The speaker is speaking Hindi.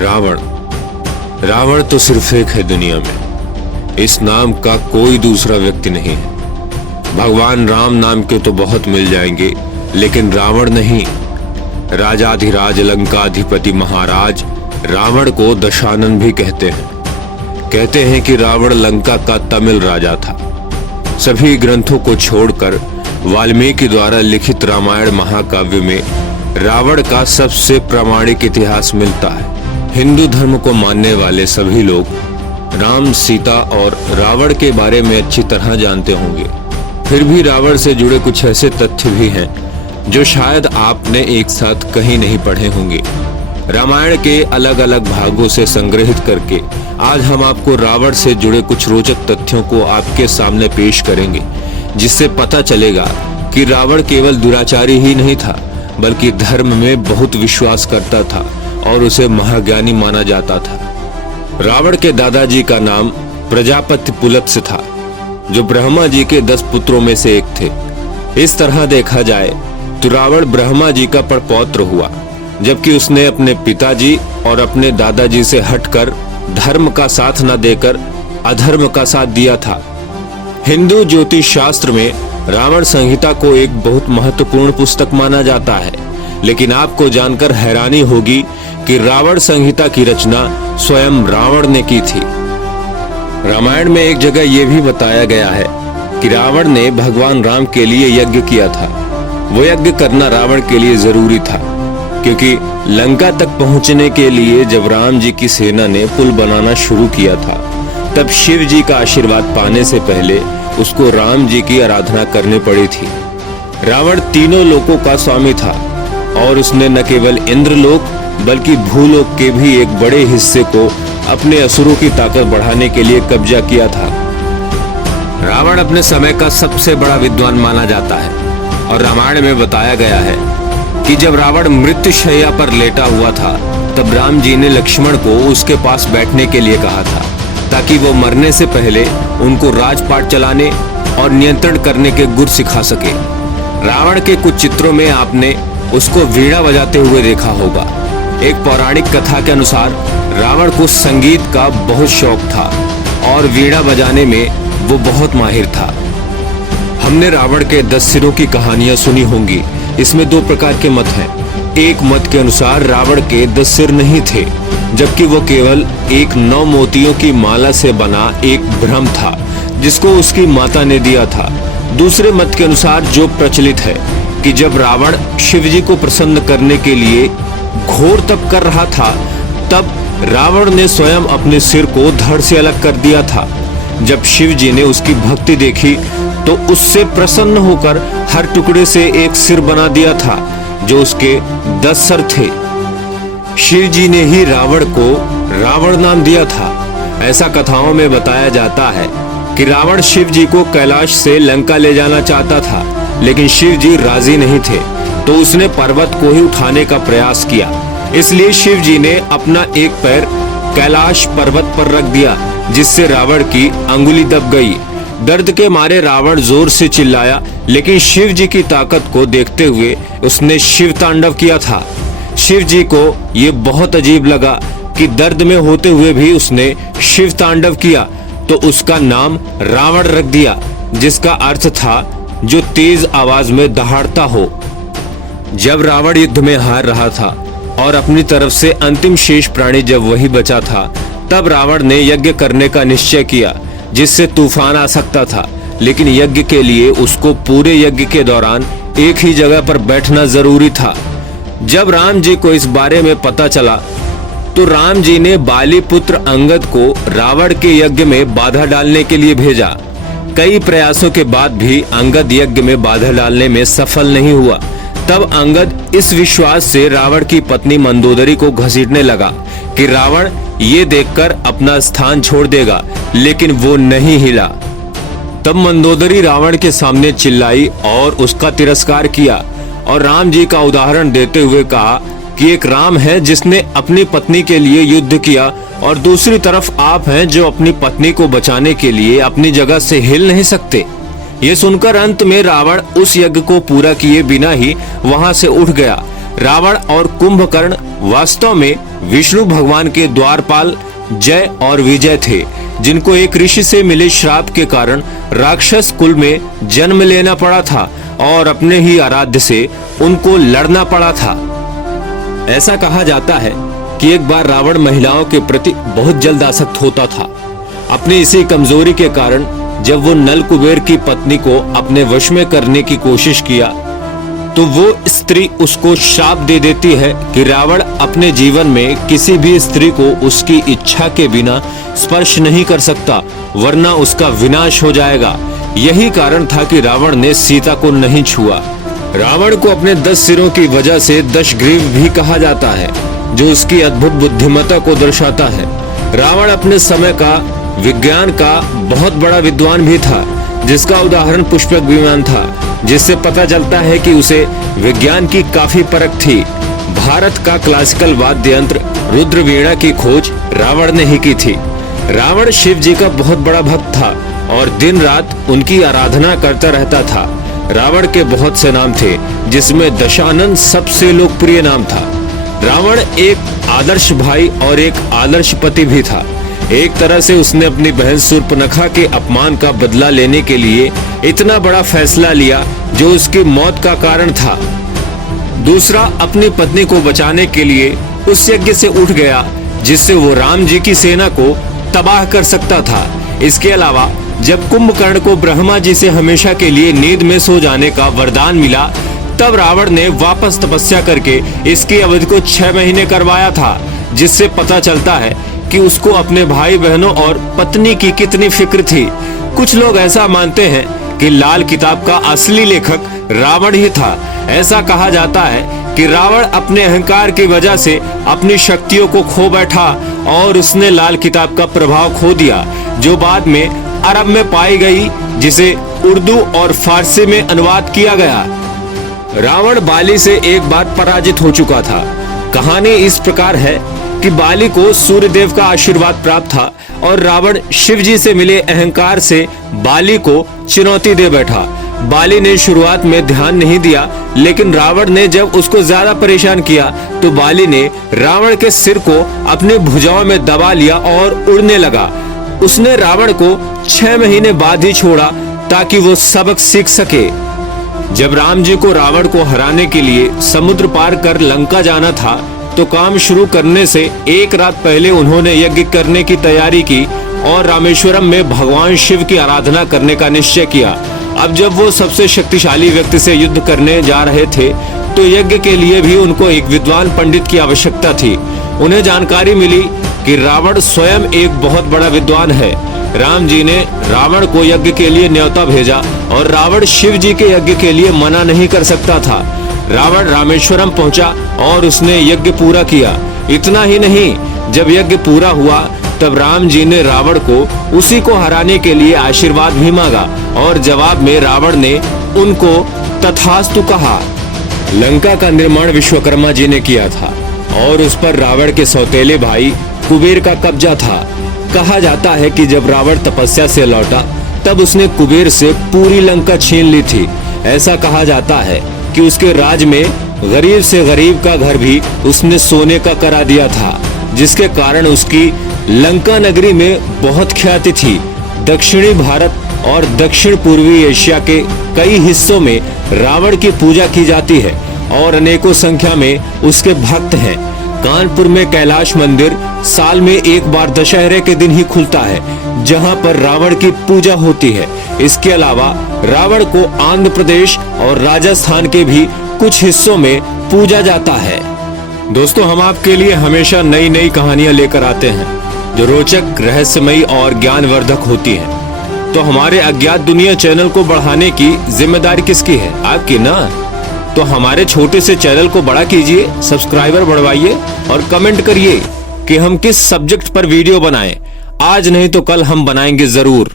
रावण रावण तो सिर्फ एक है दुनिया में, इस नाम का कोई दूसरा व्यक्ति नहीं है। भगवान राम नाम के तो बहुत मिल जाएंगे, लेकिन रावण नहीं। राजाधिराज लंकाधिपति महाराज रावण को दशानन भी कहते हैं। कहते हैं कि रावण लंका का तमिल राजा था। सभी ग्रंथों को छोड़कर वाल्मीकि द्वारा लिखित रामायण महाकाव्य में रावण का सबसे प्रामाणिक इतिहास मिलता है। हिंदू धर्म को मानने वाले सभी लोग राम, सीता और रावण के बारे में अच्छी तरह जानते होंगे। फिर भी रावण से जुड़े कुछ ऐसे तथ्य भी हैं जो शायद आपने एक साथ कहीं नहीं पढ़े होंगे। रामायण के अलग अलग भागों से संग्रहित करके आज हम आपको रावण से जुड़े कुछ रोचक तथ्यों को आपके सामने पेश करेंगे, जिससे पता चलेगा कि रावण केवल दुराचारी ही नहीं था, बल्कि धर्म में बहुत विश्वास करता था और उसे महाज्ञानी माना जाता था। रावण के दादाजी का नाम प्रजापति पुलत्स्य था, जो ब्रह्मा जी के 10 पुत्रों में से एक थे। इस तरह देखा जाए तो रावण ब्रह्मा जी का परपौत्र हुआ, जबकि उसने अपने पिताजी और अपने दादाजी से हटकर धर्म का साथ न देकर अधर्म का साथ दिया था। हिंदू ज्योतिष शास्त्र में रावण संहिता को एक बहुत महत्वपूर्ण पुस्तक माना जाता है, लेकिन आपको जानकर हैरानी होगी कि रावण संहिता की रचना स्वयं रावण ने की थी। रामायण में एक जगह यह भी बताया गया है कि रावण ने भगवान राम के लिए यज्ञ किया था। वो यज्ञ करना रावण के लिए जरूरी था, क्योंकि लंका तक पहुंचने के लिए जब राम जी की सेना ने पुल बनाना शुरू किया था, तब शिव जी का आशीर्वाद पाने से पहले उसको राम जी की आराधना करनी पड़ी थी। रावण तीनों लोकों का स्वामी था और उसने न केवल इंद्रलोक बल्कि भूलोक के भी एक बड़े हिस्से को अपने असुरों की ताकत बढ़ाने के लिए कब्जा किया था। रावण अपने समय का सबसे बड़ा विद्वान माना जाता है और रामायण में बताया गया है कि जब रावण मृत्युशैया पर लेटा हुआ था, तब राम जी ने लक्ष्मण को उसके पास बैठने के लिए कहा था, ताकि वो मरने से पहले उनको राजपाट चलाने और नियंत्रण करने के गुर सिखा सके। रावण के कुछ चित्रों में आपने उसको वीणा बजाते हुए देखा होगा। एक पौराणिक कथा के अनुसार रावण को संगीत का बहुत शौक था और वीणा बजाने में वो बहुत माहिर था। हमने रावण के 10 सिरों की कहानियां सुनी होंगी। इसमें 2 प्रकार के मत हैं। एक मत के अनुसार रावण के 10 सिर नहीं थे, जबकि वो केवल एक 9 मोतियों की माला से बना एक भ्रम था, जिसको उसकी माता ने दिया था। दूसरे मत के अनुसार जो प्रचलित है कि जब रावण शिवजी को प्रसन्न करने के लिए घोर तप कर रहा था, तब रावण ने स्वयं अपने सिर को धड़ से अलग कर दिया था। जब शिव जी ने उसकी भक्ति देखी तो उससे प्रसन्न होकर हर टुकड़े से एक सिर बना दिया था, जो उसके 10 सर थे। शिव जी ने ही रावण को रावण नाम दिया था। ऐसा कथाओं में बताया जाता है कि रावण शिव जी को कैलाश से लंका ले जाना चाहता था, लेकिन शिव जी राजी नहीं थे, तो उसने पर्वत को ही उठाने का प्रयास किया। इसलिए शिव जी ने अपना एक पैर कैलाश पर्वत पर रख दिया, जिससे रावण की अंगुली दब गई। दर्द के मारे रावण जोर से चिल्लाया, लेकिन शिव जी की ताकत को देखते हुए उसने शिव तांडव किया था। शिव जी को ये बहुत अजीब लगा कि दर्द में होते हुए भी उसने शिव तांडव किया, तो उसका नाम रावण रख दिया, जिसका अर्थ था जो तेज आवाज में दहाड़ता हो। जब रावण युद्ध में हार रहा था और अपनी तरफ से अंतिम शेष प्राणी जब वही बचा था, तब रावण ने यज्ञ करने का निश्चय किया, जिससे तूफान आ सकता था। लेकिन यज्ञ के लिए उसको पूरे यज्ञ के दौरान एक ही जगह पर बैठना जरूरी था। जब राम जी को इस बारे में पता चला, तो राम जी ने बाली पुत्र अंगद को रावण के यज्ञ में बाधा डालने के लिए भेजा। कई प्रयासों के बाद भी अंगद यज्ञ में बाधा डालने में सफल नहीं हुआ। तब अंगद इस विश्वास से रावण की पत्नी मंदोदरी को घसीटने लगा कि रावण ये देखकर अपना स्थान छोड़ देगा, लेकिन वो नहीं हिला। तब मंदोदरी रावण के सामने चिल्लाई और उसका तिरस्कार किया और राम जी का उदाहरण देते हुए कहा कि एक राम है जिसने अपनी पत्नी के लिए युद्ध किया, और दूसरी तरफ आप हैं जो अपनी पत्नी को बचाने के लिए अपनी जगह से हिल नहीं सकते। ये सुनकर अंत में रावण उस यज्ञ को पूरा किए बिना ही वहां से उठ गया रावण और कुंभकर्ण वास्तव में विष्णु भगवान के द्वारपाल जय और विजय थे, जिनको एक ऋषि से मिले श्राप के कारण राक्षस कुल में जन्म लेना पड़ा था और अपने ही आराध्य से उनको लड़ना पड़ा था। ऐसा कहा जाता है कि एक बार रावण महिलाओं के प्रति बहुत जल्द आसक्त होता था। अपनी इसी कमजोरी के कारण जब वो नल कुबेर की पत्नी को अपने वश में करने की कोशिश किया तो वो स्त्री उसको श्राप दे देती है कि रावण अपने जीवन में किसी भी स्त्री को उसकी इच्छा के बिना स्पर्श नहीं कर सकता, वरना उसका विनाश हो जाएगा। यही कारण था कि रावण ने सीता को नहीं छुआ। रावण को अपने 10 सिरों की वजह से दशग्रीव भी कहा जाता है, जो उसकी अद्भुत बुद्धिमत्ता को दर्शाता है। रावण अपने समय का विज्ञान का बहुत बड़ा विद्वान भी था, जिसका उदाहरण पुष्पक विमान था, जिससे पता चलता है कि उसे विज्ञान की काफी परख थी। भारत का क्लासिकल वाद्य यंत्र रुद्र वीणा की खोज रावण ने ही की थी। रावण शिव जी का बहुत बड़ा भक्त था और दिन रात उनकी आराधना करता रहता था। रावण के बहुत से नाम थे, जिसमें दशानन सबसे लोकप्रिय नाम था। रावण एक आदर्श भाई और एक आदर्श पति भी था। एक तरह से उसने अपनी बहन शूर्पणखा के अपमान का बदला लेने के लिए इतना बड़ा फैसला लिया जो उसकी मौत का कारण था। दूसरा, अपनी पत्नी को बचाने के लिए उस यज्ञ से उठ गया जिससे वो राम जी की सेना को तबाह कर सकता था। इसके अलावा जब कुंभकर्ण को ब्रह्मा जी से हमेशा के लिए नींद में सो जाने का वरदान मिला, तब रावण ने वापस तपस्या करके इसकी अवधि को 6 महीने करवाया था, जिससे पता चलता है कि उसको अपने भाई बहनों और पत्नी की कितनी फिक्र थी। कुछ लोग ऐसा मानते हैं कि लाल किताब का असली लेखक रावण ही था। ऐसा कहा जाता है कि रावण अपने अहंकार की वजह से अपनी शक्तियों को खो बैठा और उसने लाल किताब का प्रभाव खो दिया, जो बाद में अरब में पाई गई, जिसे उर्दू और फारसी में अनुवाद किया गया। रावण बाली से एक बार पराजित हो चुका था। कहानी इस प्रकार है कि बाली को सूर्य देव का आशीर्वाद प्राप्त था और रावण शिव जी से मिले अहंकार से बाली को चुनौती दे बैठा। बाली ने शुरुआत में ध्यान नहीं दिया, लेकिन रावण ने जब उसको ज्यादा परेशान किया तो बाली ने रावण के सिर को अपनी भुजाओं में दबा लिया और उड़ने लगा। उसने रावण को 6 महीने बाद ही छोड़ा ताकि वो सबक सीख सके। जब राम जी को रावण को हराने के लिए समुद्र पार कर लंका जाना था तो काम शुरू करने से एक रात पहले उन्होंने यज्ञ करने की तैयारी की और रामेश्वरम में भगवान शिव की आराधना करने का निश्चय किया। अब जब वो सबसे शक्तिशाली व्यक्ति से युद्ध करने जा रहे थे तो यज्ञ के लिए भी उनको एक विद्वान पंडित की आवश्यकता थी। उन्हें जानकारी मिली कि रावण स्वयं एक बहुत बड़ा विद्वान है। राम जी ने रावण को यज्ञ के लिए न्योता भेजा और रावण शिव जी के यज्ञ के लिए मना नहीं कर सकता था। रावण रामेश्वरम पहुंचा और उसने यज्ञ पूरा किया। इतना ही नहीं, जब यज्ञ पूरा हुआ तब राम जी ने रावण को उसी को हराने के लिए आशीर्वाद भी मांगा और जवाब में रावण ने उनको तथास्तु कहा। लंका का निर्माण विश्वकर्मा जी ने किया था और उस पर रावण के सौतेले भाई कुबेर का कब्जा था। कहा जाता है कि जब रावण तपस्या से लौटा तब उसने कुबेर से पूरी लंका छीन ली थी। ऐसा कहा जाता है कि उसके राज में गरीब से गरीब का घर भी उसने सोने का करा दिया था, जिसके कारण उसकी लंका नगरी में बहुत ख्याति थी। दक्षिणी भारत और दक्षिण पूर्वी एशिया के कई हिस्सों में रावण की पूजा की जाती है और अनेकों संख्या में उसके भक्त हैं। कानपुर में कैलाश मंदिर साल में एक बार दशहरे के दिन ही खुलता है, जहां पर रावण की पूजा होती है। इसके अलावा रावण को आंध्र प्रदेश और राजस्थान के भी कुछ हिस्सों में पूजा जाता है। दोस्तों, हम आपके लिए हमेशा नई नई कहानियां लेकर आते हैं जो रोचक, रहस्यमयी और ज्ञानवर्धक होती हैं। तो हमारे अज्ञात दुनिया चैनल को बढ़ाने की जिम्मेदारी किसकी है? आपकी ना। तो हमारे छोटे से चैनल को बड़ा कीजिए, सब्सक्राइबर बढ़वाइए और कमेंट करिए कि हम किस सब्जेक्ट पर वीडियो बनाएं। आज नहीं तो कल हम बनाएंगे जरूर।